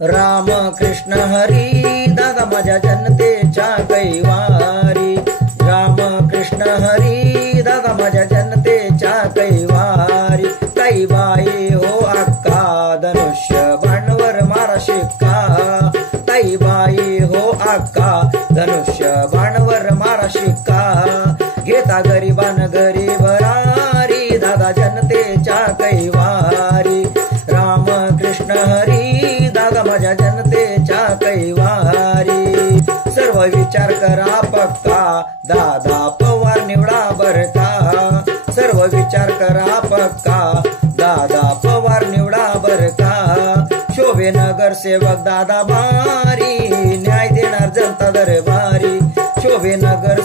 राम कृष्ण हरी दादा माझ्या जनतेच्या कैवारी। राम कृष्ण हरी दादा माझ्या जनतेच्या कैवारी। ताईबाई हो अक्का धनुष्य बाणवर मारा शिक्का। ताईबाई हो अक्का धनुष्य बाणवर मारा शिक्का। घेता गरिबान गरीब रारी दादा जनतेच्या कैवारी। राम कृष्ण हरी दादा माझ्या जनतेच्या कैवारी। सर्व विचार करा पक्का दादा पवार निवडा बर का। सर्व विचार करा पक्का दादा पवार निवडा बर का। शोभे नगरसेवक दादा भारी न्याय देणार जनता दरबारी। शोभे नगर